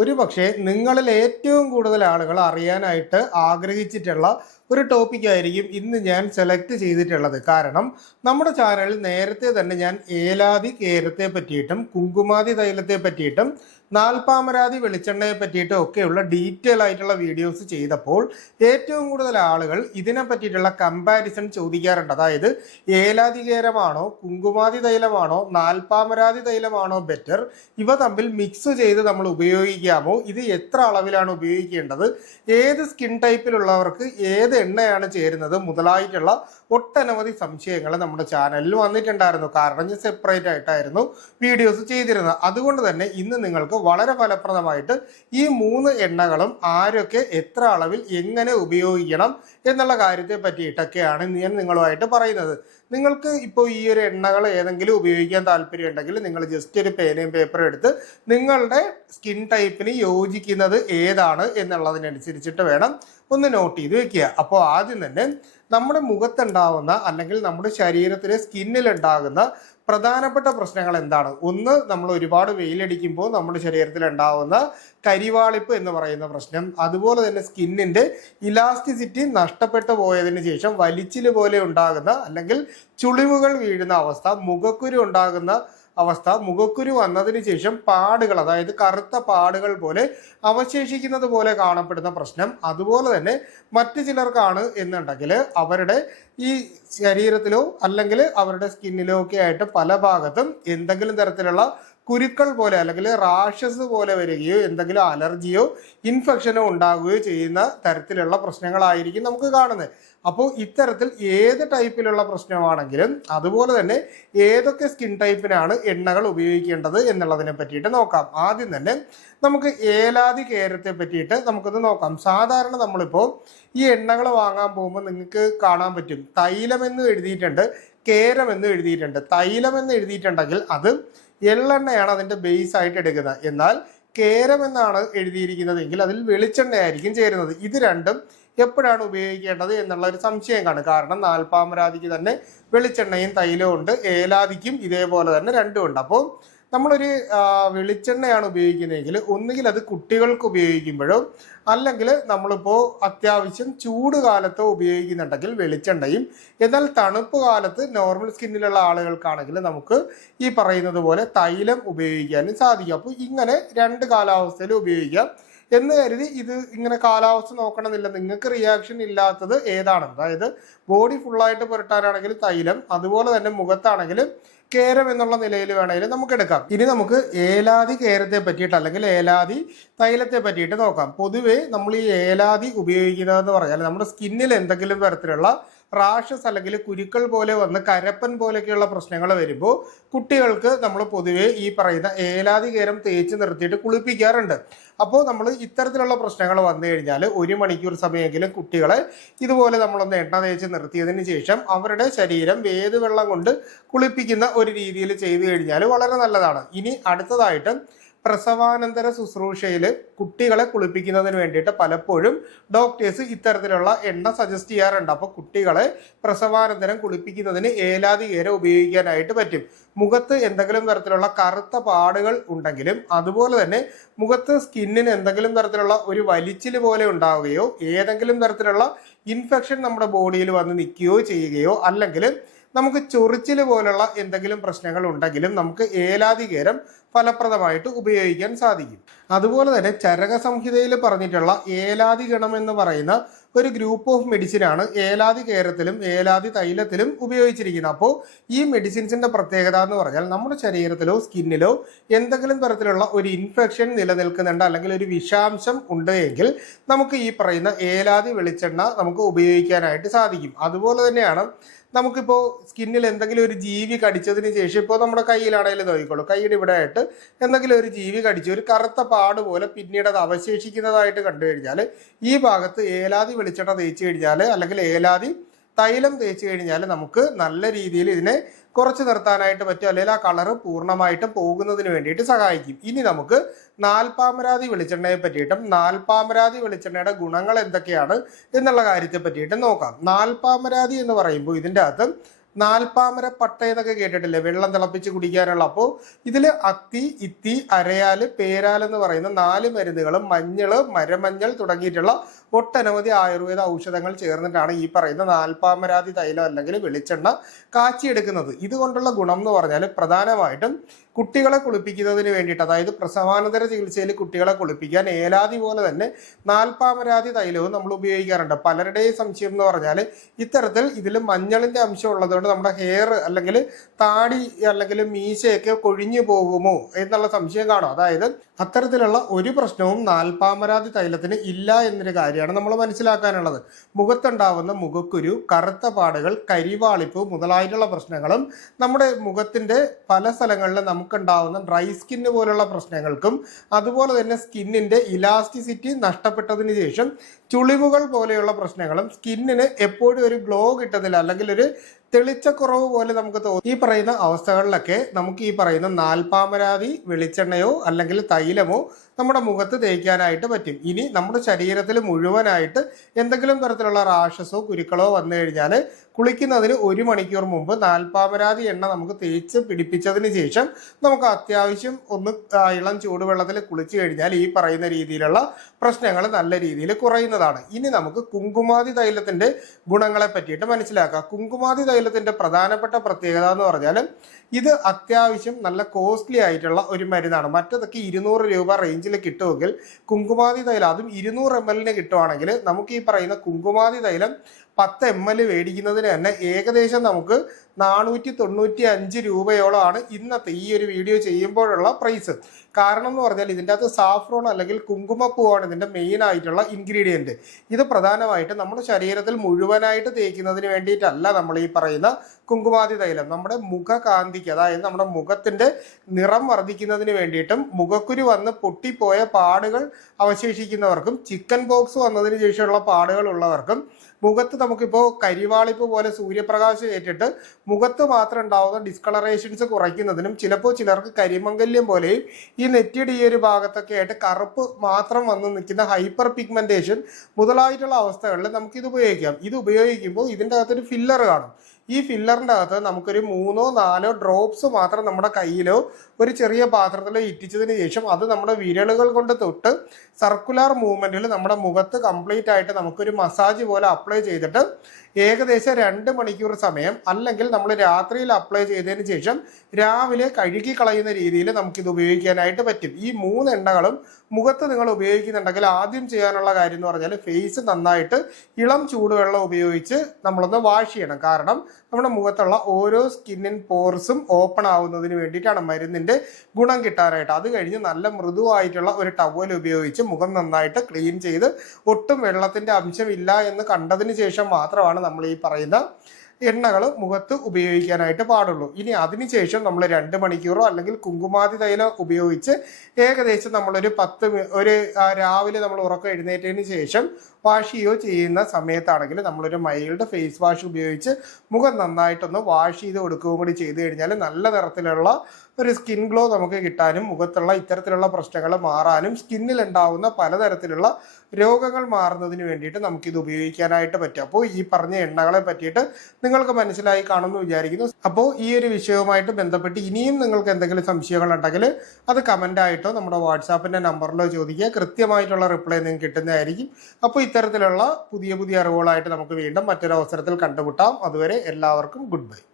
ഒരു പക്ഷേ നിങ്ങളിൽ ഏറ്റവും കൂടുതൽ ആളുകൾ അറിയാനായിട്ട് ആഗ്രഹിച്ചിട്ടുള്ള ഒരു ടോപ്പിക് ആയിരിക്കും ഇന്ന് ഞാൻ സെലക്ട് ചെയ്തിട്ടുള്ളത്. കാരണം നമ്മുടെ ചാനലിൽ നേരത്തെ തന്നെ ഞാൻ ഏലാതി കേരത്തെ പറ്റിയിട്ടും കുങ്കുമാതി തൈലത്തെ പറ്റിയിട്ടും നാൽപ്പാമരാതി വെളിച്ചെണ്ണയെ പറ്റിയിട്ടും ഒക്കെയുള്ള ഡീറ്റെയിൽ ആയിട്ടുള്ള വീഡിയോസ് ചെയ്തപ്പോൾ ഏറ്റവും കൂടുതൽ ആളുകൾ ഇതിനെ പറ്റിയിട്ടുള്ള കമ്പാരിസൺ ചോദിക്കാറുണ്ട്. അതായത് ഏലാതി കേരമാണോ കുങ്കുമാതി തൈലമാണോ നാൽപ്പാമരാതി തൈലമാണോ ബെറ്റർ, ഇവ തമ്മിൽ മിക്സ് ചെയ്ത് നമ്മൾ ഉപയോഗിക്കാമോ, ഇത് എത്ര അളവിലാണ് ഉപയോഗിക്കേണ്ടത്, ഏത് സ്കിൻ ടൈപ്പിലുള്ളവർക്ക് ഏത് എണ്ണയാണ് ചേരുന്നത് മുതലായിട്ടുള്ള ഒട്ടനവധി സംശയങ്ങൾ നമ്മുടെ ചാനലിൽ വന്നിട്ടുണ്ടായിരുന്നു. കാരണം ഞാൻ സെപ്പറേറ്റ് ആയിട്ടായിരുന്നു വീഡിയോസ് ചെയ്തിരുന്നത്. അതുകൊണ്ട് തന്നെ ഇന്ന് നിങ്ങൾക്ക് വളരെ ഫലപ്രദമായിട്ട് ഈ 3 എണ്ണകളും ആരൊക്കെ എത്ര അളവിൽ എങ്ങനെ ഉപയോഗിക്കണം എന്നുള്ള കാര്യത്തെ പറ്റിയിട്ടൊക്കെയാണ് ഞാൻ നിങ്ങളുമായിട്ട് പറയുന്നത്. നിങ്ങൾക്ക് ഇപ്പോൾ ഈ ഒരു എണ്ണകൾ ഏതെങ്കിലും ഉപയോഗിക്കാൻ താല്പര്യം ഉണ്ടെങ്കിൽ നിങ്ങൾ ജസ്റ്റ് ഒരു പേനയും പേപ്പറും എടുത്ത് നിങ്ങളുടെ സ്കിൻ ടൈപ്പിന് യോജിക്കുന്നത് ഏതാണ് എന്നുള്ളതിനനുസരിച്ചിട്ട് വേണം ഒന്ന് നോട്ട് ചെയ്ത് വെക്കുക. അപ്പോൾ ആദ്യം തന്നെ നമ്മുടെ മുഖത്തുണ്ടാവുന്ന അല്ലെങ്കിൽ നമ്മുടെ ശരീരത്തിലെ സ്കിന്നിൽ ഉണ്ടാകുന്ന പ്രധാനപ്പെട്ട പ്രശ്നങ്ങൾ എന്താണ്? ഒന്ന്, നമ്മൾ ഒരുപാട് വെയിലടിക്കുമ്പോൾ നമ്മുടെ ശരീരത്തിൽ ഉണ്ടാവുന്ന കരിവാളിപ്പ് എന്ന് പറയുന്ന പ്രശ്നം, അതുപോലെ തന്നെ സ്കിന്നിന്റെ ഇലാസ്റ്റിസിറ്റി നഷ്ടപ്പെട്ടു പോയതിനു ശേഷം വലിച്ചില് പോലെ ഉണ്ടാകുന്ന അല്ലെങ്കിൽ ചുളിവുകൾ വീഴുന്ന അവസ്ഥ, മുഖക്കുരു ഉണ്ടാകുന്ന അവസ്ഥ, മുഖക്കുരു വന്നതിന് ശേഷം പാടുകൾ, അതായത് കറുത്ത പാടുകൾ പോലെ അവശേഷിക്കുന്നത് പോലെ കാണപ്പെടുന്ന പ്രശ്നം, അതുപോലെ തന്നെ മറ്റു ചിലർക്കാണ് എന്നുണ്ടെങ്കിൽ അവരുടെ ഈ ശരീരത്തിലോ അല്ലെങ്കിൽ അവരുടെ സ്കിന്നിലോ ഒക്കെ ആയിട്ട് പല ഭാഗത്തും എന്തെങ്കിലും തരത്തിലുള്ള കുരുക്കൾ പോലെ അല്ലെങ്കിൽ റാഷസ് പോലെ വരികയോ എന്തെങ്കിലും അലർജിയോ ഇൻഫെക്ഷനോ ഉണ്ടാകുകയോ ചെയ്യുന്ന തരത്തിലുള്ള പ്രശ്നങ്ങളായിരിക്കും നമുക്ക് കാണുന്നത്. അപ്പോൾ ഇത്തരത്തിൽ ഏത് ടൈപ്പിലുള്ള പ്രശ്നമാണെങ്കിലും അതുപോലെ തന്നെ ഏതൊക്കെ സ്കിൻ ടൈപ്പിനാണ് എണ്ണകൾ ഉപയോഗിക്കേണ്ടത് എന്നുള്ളതിനെ പറ്റിയിട്ട് നോക്കാം. ആദ്യം തന്നെ നമുക്ക് ഏലാതി കേരത്തെ പറ്റിയിട്ട് നമുക്കൊന്ന് നോക്കാം. സാധാരണ നമ്മളിപ്പോൾ ഈ എണ്ണകൾ വാങ്ങാൻ പോകുമ്പോൾ നിങ്ങൾക്ക് കാണാൻ പറ്റും തൈലം എന്ന് എഴുതിയിട്ടുണ്ട്, കേരം എന്ന് എഴുതിയിട്ടുണ്ട്. തൈലം എന്ന് എഴുതിയിട്ടുണ്ടെങ്കിൽ അത് എള്ളെണ്ണയാണ് അതിൻ്റെ ബേസ് ആയിട്ട് എടുക്കുന്നത്. എന്നാൽ കേരം എന്നാണ് എഴുതിയിരിക്കുന്നതെങ്കിൽ അതിൽ വെളിച്ചെണ്ണയായിരിക്കും ചേരുന്നത്. ഇത് രണ്ടും എപ്പോഴാണ് ഉപയോഗിക്കേണ്ടത് എന്നുള്ള ഒരു സംശയം കാണും. കാരണം നാൽപ്പാമരാതിക്ക് തന്നെ വെളിച്ചെണ്ണയും തൈലവും ഉണ്ട്, ഏലാതിക്കും ഇതേപോലെ തന്നെ രണ്ടും ഉണ്ട്. അപ്പോൾ നമ്മളൊരു വെളിച്ചെണ്ണയാണ് ഉപയോഗിക്കുന്നതെങ്കിൽ ഒന്നുകിൽ അത് കുട്ടികൾക്ക് ഉപയോഗിക്കുമ്പോഴോ അല്ലെങ്കിൽ നമ്മളിപ്പോൾ അത്യാവശ്യം ചൂട് കാലത്തോ ഉപയോഗിക്കുന്നുണ്ടെങ്കിൽ വെളിച്ചെണ്ണയും, എന്നാൽ തണുപ്പ് കാലത്ത് നോർമൽ സ്കിന്നിലുള്ള ആളുകൾക്കാണെങ്കിൽ നമുക്ക് ഈ പറയുന്നത് പോലെ തൈലം ഉപയോഗിക്കാനും സാധിക്കും. അപ്പോൾ ഇങ്ങനെ 2 കാലാവസ്ഥയിൽ ഉപയോഗിക്കാം എന്ന് കരുതി ഇത് ഇങ്ങനെ കാലാവസ്ഥ നോക്കണമെന്നില്ല. നിങ്ങൾക്ക് റിയാക്ഷൻ ഇല്ലാത്തത് ഏതാണ്, അതായത് ബോഡി ഫുള്ളായിട്ട് പുരട്ടാനാണെങ്കിൽ തൈലം, അതുപോലെ തന്നെ മുഖത്താണെങ്കിലും കേരം എന്നുള്ള നിലയിൽ വേണമെങ്കിൽ നമുക്ക് എടുക്കാം. ഇനി നമുക്ക് ഏലാതി കേരത്തെ പറ്റിയിട്ട് അല്ലെങ്കിൽ ഏലാതി തൈലത്തെ പറ്റിയിട്ട് നോക്കാം. പൊതുവേ നമ്മൾ ഈ ഏലാതി ഉപയോഗിക്കുന്നതെന്ന് പറഞ്ഞാൽ നമ്മുടെ സ്കിന്നിൽ എന്തെങ്കിലും തരത്തിലുള്ള റാഷസ് അല്ലെങ്കിൽ കുരുക്കൾ പോലെ വന്ന് കരപ്പൻ പോലെയൊക്കെയുള്ള പ്രശ്നങ്ങൾ വരുമ്പോൾ കുട്ടികൾക്ക് നമ്മൾ പൊതുവേ ഈ പറയുന്ന ഏലാതി കേരം തേച്ച് നിർത്തിയിട്ട് കുളിപ്പിക്കാറുണ്ട്. അപ്പോൾ നമ്മൾ ഇത്തരത്തിലുള്ള പ്രശ്നങ്ങൾ വന്നു കഴിഞ്ഞാൽ 1 മണിക്കൂർ സമയമെങ്കിലും കുട്ടികളെ ഇതുപോലെ നമ്മളൊന്ന് എണ്ണ തേച്ച് നിർത്തിയതിന് ശേഷം അവരുടെ ശരീരം വേതുവെള്ളം കൊണ്ട് കുളിപ്പിക്കുന്ന ഒരു രീതിയിൽ ചെയ്തു കഴിഞ്ഞാൽ വളരെ നല്ലതാണ്. ഇനി അടുത്തതായിട്ട് പ്രസവാനന്തര ശുശ്രൂഷയിൽ കുട്ടികളെ കുളിപ്പിക്കുന്നതിന് വേണ്ടിയിട്ട് പലപ്പോഴും ഡോക്ടേഴ്സ് ഇത്തരത്തിലുള്ള എണ്ണ സജസ്റ്റ് ചെയ്യാറുണ്ട്. അപ്പോൾ കുട്ടികളെ പ്രസവാനന്തരം കുളിപ്പിക്കുന്നതിന് ഏലാതി കേര ഉപയോഗിക്കാനായിട്ട് പറ്റും. മുഖത്ത് എന്തെങ്കിലും തരത്തിലുള്ള കറുത്ത പാടുകൾ ഉണ്ടെങ്കിലും അതുപോലെ തന്നെ മുഖത്ത് സ്കിന്നിന് എന്തെങ്കിലും തരത്തിലുള്ള ഒരു വലിച്ചിൽ പോലെ ഉണ്ടാവുകയോ ഏതെങ്കിലും തരത്തിലുള്ള ഇൻഫെക്ഷൻ നമ്മുടെ ബോഡിയിൽ വന്ന് നിൽക്കുകയോ ചെയ്യുകയോ അല്ലെങ്കിൽ നമുക്ക് ചൊറിച്ചിൽ പോലുള്ള എന്തെങ്കിലും പ്രശ്നങ്ങൾ ഉണ്ടെങ്കിലും നമുക്ക് ഏലാതി കേരം ഫലപ്രദമായിട്ട് ഉപയോഗിക്കാൻ സാധിക്കും. അതുപോലെ തന്നെ ചരക സംഹിതയിൽ പറഞ്ഞിട്ടുള്ള ഏലാതി ഗണം എന്ന് പറയുന്ന ഒരു ഗ്രൂപ്പ് ഓഫ് മെഡിസിനാണ് ഏലാതി കേരത്തിലും ഏലാതി തൈലത്തിലും ഉപയോഗിച്ചിരിക്കുന്നത്. അപ്പോൾ ഈ മെഡിസിൻസിന്റെ പ്രത്യേകത എന്ന് പറഞ്ഞാൽ നമ്മുടെ ശരീരത്തിലോ സ്കിന്നിലോ എന്തെങ്കിലും തരത്തിലുള്ള ഒരു ഇൻഫെക്ഷൻ നിലനിൽക്കുന്നുണ്ട് അല്ലെങ്കിൽ ഒരു വിഷാംശം ഉണ്ട് എങ്കിൽ നമുക്ക് ഈ പറയുന്ന ഏലാതി വെളിച്ചെണ്ണ നമുക്ക് ഉപയോഗിക്കാനായിട്ട് സാധിക്കും. അതുപോലെ തന്നെയാണ് നമുക്കിപ്പോൾ സ്കിന്നിൽ എന്തെങ്കിലും ഒരു ജീവി കടിച്ചതിന് ശേഷം ഇപ്പോൾ നമ്മുടെ കയ്യിലാണെങ്കിലും നോക്കിക്കോളൂ, കൈയുടെ ഇവിടെ ആയിട്ട് എന്തെങ്കിലും ഒരു ജീവി കടിച്ച് ഒരു കറുത്ത പാട് പോലെ പിന്നീട് അത് അവശേഷിക്കുന്നതായിട്ട് കണ്ടു കഴിഞ്ഞാൽ ഈ ഭാഗത്ത് ഏലാതി വെളിച്ചെണ്ണ തേച്ച് കഴിഞ്ഞാൽ അല്ലെങ്കിൽ ഏലാതി തൈലം തേച്ച് കഴിഞ്ഞാൽ നമുക്ക് നല്ല രീതിയിൽ ഇതിനെ കുറച്ച് നിർത്താനായിട്ട് പറ്റും, അല്ലെങ്കിൽ ആ കളറ് പൂർണ്ണമായിട്ടും പോകുന്നതിന് വേണ്ടിയിട്ട് സഹായിക്കും. ഇനി നമുക്ക് നാൽപ്പാമരാതി വെളിച്ചെണ്ണയെ പറ്റിയിട്ടും നാൽപ്പാമരാതി വെളിച്ചെണ്ണയുടെ ഗുണങ്ങൾ എന്തൊക്കെയാണ് എന്നുള്ള കാര്യത്തെ പറ്റിയിട്ട് നോക്കാം. നാൽപ്പാമരാതി എന്ന് പറയുമ്പോൾ ഇതിൻ്റെ അകത്ത് നാൽപ്പാമര പട്ട എന്നൊക്കെ കേട്ടിട്ടില്ലേ, വെള്ളം തിളപ്പിച്ച് കുടിക്കാനുള്ള. അപ്പോൾ ഇതിൽ അത്തി, ഇത്തി, അരയാല്, പേരാൽ എന്ന് പറയുന്ന 4 മരുന്നുകളും മഞ്ഞള്, മരമഞ്ഞൾ തുടങ്ങിയിട്ടുള്ള ഒട്ടനവധി ആയുർവേദ ഔഷധങ്ങൾ ചേർന്നിട്ടാണ് ഈ പറയുന്ന നാൽപ്പാമരാതി തൈലം അല്ലെങ്കിൽ വെളിച്ചെണ്ണ കാച്ചിയെടുക്കുന്നത്. ഇതുകൊണ്ടുള്ള ഗുണം എന്ന് പറഞ്ഞാൽ പ്രധാനമായിട്ടും കുട്ടികളെ കുളിപ്പിക്കുന്നതിന് വേണ്ടിയിട്ട്, അതായത് പ്രസവാനന്തര ചികിത്സയിൽ കുട്ടികളെ കുളിപ്പിക്കാൻ ഏലാതി പോലെ തന്നെ നാൽപ്പാമരാതി തൈലവും നമ്മൾ ഉപയോഗിക്കാറുണ്ട്. പലരുടെയും സംശയം എന്ന് പറഞ്ഞാൽ ഇത്തരത്തിൽ ഇതിൽ മഞ്ഞളിന്റെ അംശം ഉള്ളതുകൊണ്ട് നമ്മുടെ ഹെയർ അല്ലെങ്കിൽ താടി അല്ലെങ്കിൽ മീശയൊക്കെ കൊഴിഞ്ഞു പോകുമോ എന്നുള്ള സംശയം കാണും. അതായത് അത്തരത്തിലുള്ള ഒരു പ്രശ്നവും നാൽപ്പാമരാതി തൈലത്തിന് ഇല്ല എന്നൊരു കാര്യമാണ് നമ്മൾ മനസ്സിലാക്കാനുള്ളത്. മുഖത്തുണ്ടാവുന്ന മുഖക്കുരു, കറുത്ത പാടുകൾ, കരിവാളിപ്പ് മുതലായിട്ടുള്ള പ്രശ്നങ്ങളും നമ്മുടെ മുഖത്തിന്റെ പല സ്ഥലങ്ങളിലും നമുക്കുണ്ടാവുന്ന ഡ്രൈ സ്കിന്ന് പോലുള്ള പ്രശ്നങ്ങൾക്കും, അതുപോലെ തന്നെ സ്കിന്നിന്റെ ഇലാസ്റ്റിസിറ്റി നഷ്ടപ്പെട്ടതിന് ശേഷം ചുളിവുകൾ പോലെയുള്ള പ്രശ്നങ്ങളും, സ്കിന്നിന് എപ്പോഴും ഒരു ഗ്ലോ കിട്ടുന്നില്ല അല്ലെങ്കിൽ ഒരു തെളിച്ചക്കുറവ് പോലെ നമുക്ക് തോന്നും. ഈ പറയുന്ന അവസ്ഥകളിലൊക്കെ നമുക്ക് ഈ പറയുന്ന നാൽപ്പാമരാതി വെളിച്ചെണ്ണയോ അല്ലെങ്കിൽ തൈലമോ നമ്മുടെ മുഖത്ത് തേക്കാനായിട്ട് പറ്റും. ഇനി നമ്മുടെ ശരീരത്തിൽ മുഴുവനായിട്ട് എന്തെങ്കിലും തരത്തിലുള്ള റാഷസോ കുരുക്കളോ വന്നു കഴിഞ്ഞാൽ കുളിക്കുന്നതിന് 1 മണിക്കൂർ മുമ്പ് നാൽപ്പാമരാതി എണ്ണ നമുക്ക് തേച്ച് പിടിപ്പിച്ചതിന് ശേഷം നമുക്ക് അത്യാവശ്യം ഒന്ന് ഇളം ചൂടുവെള്ളത്തിൽ കുളിച്ചു കഴിഞ്ഞാൽ ഈ പറയുന്ന രീതിയിലുള്ള പ്രശ്നങ്ങൾ നല്ല രീതിയിൽ കുറയുന്നതാണ്. ഇനി നമുക്ക് കുങ്കുമാതി തൈലത്തിന്റെ ഗുണങ്ങളെ പറ്റിയിട്ട് മനസ്സിലാക്കാം. കുങ്കുമാതി തൈലത്തിന്റെ പ്രധാനപ്പെട്ട പ്രത്യേകത എന്ന് പറഞ്ഞാൽ ഇത് അത്യാവശ്യം നല്ല കോസ്റ്റ്ലി ആയിട്ടുള്ള ഒരു മരുന്നാണ്. മറ്റതൊക്കെ 200 രൂപ റേഞ്ചിൽ കിട്ടുമെങ്കിൽ കുങ്കുമാതി തൈലം, അതും 200 ml കിട്ടുവാണെങ്കിൽ നമുക്ക് ഈ പറയുന്ന കുങ്കുമാതി തൈലം 10 ml മേടിക്കുന്നതിന് തന്നെ ഏകദേശം നമുക്ക് 495 രൂപയോളമാണ് ഇന്നത്തെ ഈ ഒരു വീഡിയോ ചെയ്യുമ്പോഴുള്ള പ്രൈസ്. കാരണം എന്ന് പറഞ്ഞാൽ ഇതിൻ്റെ അകത്ത് സാഫ്രോൺ അല്ലെങ്കിൽ കുങ്കുമപ്പൂവാണ് ഇതിൻ്റെ മെയിൻ ആയിട്ടുള്ള ഇൻഗ്രീഡിയൻറ്റ്. ഇത് പ്രധാനമായിട്ട് നമ്മുടെ ശരീരത്തിൽ മുഴുവനായിട്ട് തേക്കുന്നതിന് വേണ്ടിയിട്ടല്ല നമ്മൾ ഈ പറയുന്ന കുങ്കുമാതി തൈലം. നമ്മുടെ മുഖകാന്തിക്ക്, അതായത് നമ്മുടെ മുഖത്തിൻ്റെ നിറം വർദ്ധിക്കുന്നതിന് വേണ്ടിയിട്ടും, മുഖക്കുരു വന്ന് പൊട്ടിപ്പോയ പാടുകൾ അവശേഷിക്കുന്നവർക്കും, ചിക്കൻ ബോക്സ് വന്നതിന് ശേഷമുള്ള പാടുകൾ ഉള്ളവർക്കും, മുഖത്ത് നമുക്കിപ്പോൾ കരിവാളിപ്പ് പോലെ സൂര്യപ്രകാശം ഏറ്റിട്ട് മുഖത്ത് മാത്രം ഉണ്ടാവുന്ന ഡിസ്കളറേഷൻസ് കുറയ്ക്കുന്നതിനും, ചിലപ്പോൾ ചിലർക്ക് കരിമംഗല്യം പോലെയും ഈ നെറ്റിയുടെ ഈ ഒരു ഭാഗത്തൊക്കെ ആയിട്ട് കറുപ്പ് മാത്രം വന്ന് നിൽക്കുന്ന ഹൈപ്പർ പിഗ്മെന്റേഷൻ മുതലായിട്ടുള്ള അവസ്ഥകളിൽ നമുക്കിത് ഉപയോഗിക്കാം. ഇത് ഉപയോഗിക്കുമ്പോൾ ഇതിൻ്റെ അകത്തൊരു ഫില്ലർ കാണും. ഈ ഫില്ലറിൻ്റെ അകത്ത് നമുക്കൊരു 3-4 ഡ്രോപ്സ് മാത്രം നമ്മുടെ കയ്യിലോ ഒരു ചെറിയ പാത്രത്തിലോ ഇറ്റിച്ചതിന് ശേഷം അത് നമ്മുടെ വിരലുകൾ കൊണ്ട് തൊട്ട് സർക്കുലർ മൂവ്മെന്റിൽ നമ്മുടെ മുഖത്ത് കംപ്ലീറ്റ് ആയിട്ട് നമുക്കൊരു മസാജ് പോലെ അപ്ലൈ ചെയ്തിട്ട് ഏകദേശം 2 മണിക്കൂർ സമയം, അല്ലെങ്കിൽ നമ്മൾ രാത്രിയിൽ അപ്ലൈ ചെയ്തതിന് ശേഷം രാവിലെ കഴുകി കളയുന്ന രീതിയിൽ നമുക്കിത് ഉപയോഗിക്കാനായിട്ട് പറ്റും. ഈ 3 എണ്ണകളും മുഖത്ത് നിങ്ങൾ ഉപയോഗിക്കുന്നുണ്ടെങ്കിൽ ആദ്യം ചെയ്യാനുള്ള കാര്യം എന്ന് പറഞ്ഞാൽ ഫേസ് നന്നായിട്ട് ഇളം ചൂടുവെള്ളം ഉപയോഗിച്ച് നമ്മളൊന്ന് വാഷ് ചെയ്യണം. കാരണം നമ്മുടെ മുഖത്തുള്ള ഓരോ സ്കിന്നിൻ പോർസും ഓപ്പൺ ആവുന്നതിന് വേണ്ടിയിട്ടാണ് മരുന്നിൻ്റെ ഗുണം കിട്ടാനായിട്ട്. അത് കഴിഞ്ഞ് നല്ല മൃദുവായിട്ടുള്ള ഒരു ടവൽ ഉപയോഗിച്ച് മുഖം നന്നായിട്ട് ക്ലീൻ ചെയ്ത് ഒട്ടും വെള്ളത്തിൻ്റെ അംശമില്ല എന്ന് കണ്ടതിന് ശേഷം മാത്രമാണ് നമ്മൾ ഈ പറയുന്ന എണ്ണകൾ മുഖത്ത് ഉപയോഗിക്കാനായിട്ട് പാടുള്ളൂ. ഇനി അതിനുശേഷം നമ്മൾ 2 മണിക്കൂറോ അല്ലെങ്കിൽ കുങ്കുമാതി തൈലം ഉപയോഗിച്ച് ഏകദേശം നമ്മളൊരു രാവിലെ നമ്മൾ ഉറക്കം എഴുന്നേറ്റതിന് ശേഷം വാഷ് ചെയ്യുന്ന സമയത്താണെങ്കിൽ നമ്മളൊരു മൈൽഡ് ഫേസ് വാഷ് ഉപയോഗിച്ച് മുഖം നന്നായിട്ടൊന്ന് വാഷ് ചെയ്ത് കൊടുക്കുകയും കൂടി ചെയ്ത് കഴിഞ്ഞാൽ നല്ല തരത്തിലുള്ള ഒരു സ്കിൻ ഗ്ലോ നമുക്ക് കിട്ടാനും, മുഖത്തുള്ള ഇത്തരത്തിലുള്ള പ്രശ്നങ്ങൾ മാറാനും, സ്കിന്നിൽ ഉണ്ടാവുന്ന പലതരത്തിലുള്ള രോഗങ്ങൾ മാറുന്നതിന് വേണ്ടിയിട്ട് നമുക്കിത് ഉപയോഗിക്കാനായിട്ട് പറ്റും. അപ്പോൾ ഈ പറഞ്ഞ എണ്ണകളെ പറ്റിയിട്ട് നിങ്ങൾക്ക് മനസ്സിലായി കാണുമെന്ന് വിചാരിക്കുന്നു. അപ്പോൾ ഈ ഒരു വിഷയവുമായിട്ട് ബന്ധപ്പെട്ട് ഇനിയും നിങ്ങൾക്ക് എന്തെങ്കിലും സംശയങ്ങൾ ഉണ്ടെങ്കിൽ അത് കമൻ്റായിട്ടോ നമ്മുടെ വാട്സാപ്പിൻ്റെ നമ്പറിലോ ചോദിക്കുക. കൃത്യമായിട്ടുള്ള റിപ്ലൈ നിങ്ങൾക്ക് കിട്ടുന്നതായിരിക്കും. അപ്പോൾ ഇത്തരത്തിലുള്ള പുതിയ അറിവുകളായിട്ട് നമുക്ക് വീണ്ടും മറ്റൊരു അവസരത്തിൽ കണ്ടുമുട്ടാം. അതുവരെ എല്ലാവർക്കും ഗുഡ് ബൈ.